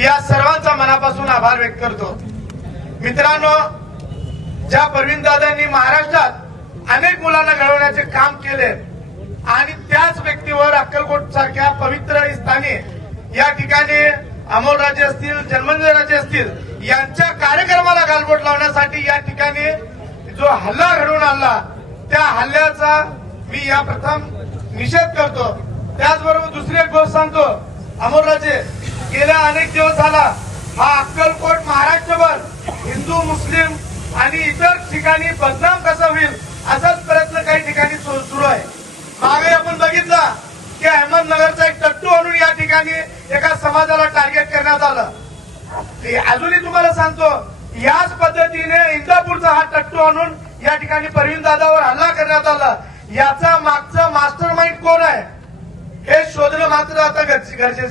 या सर्वांचा मनापासून आभार व्यक्त करतो। मित्रांनो, ज्या परवीन दादांनी महाराष्ट्रात अनेक मुलांना घडवण्याचे काम केले आणि त्याच व्यक्तीवर अक्कलकोट सारख्या पवित्र स्थानी या ठिकाणी अमोलराजे असतील, जन्मंजयराजे असतील यांच्या कार्यक्रमाला गालबोट लावण्यासाठी या ठिकाणी जो हल्ला घडवून आणला त्या हल्ल्याचा मी या प्रथम निषेध करतो। त्याचबरोबर दुसरी एक गोष्ट सांगतो, अमोलराजे गेल्या अनेक दिवस झाला हा अक्कलकोट महाराष्ट्रभर हिंदू मुस्लिम आणि इतर ठिकाणी बदनाम कसा होईल असाच प्रयत्न काही ठिकाणी सुरू आहे। मागे आपण बघितलं की अहमदनगरचा एक टट्टू आणून या ठिकाणी एका समाजाला टार्गेट करण्यात आलं। अजूनही तुम्हाला सांगतो, याच पद्धतीने इंदापूरचा हा टट्टू आणून या ठिकाणी परवीन दादावर हल्ला करण्यात आला। याचा मागचा मास्टर माइंड कोण आहे हे शोधणं मात्र आता गरजेचं आहे।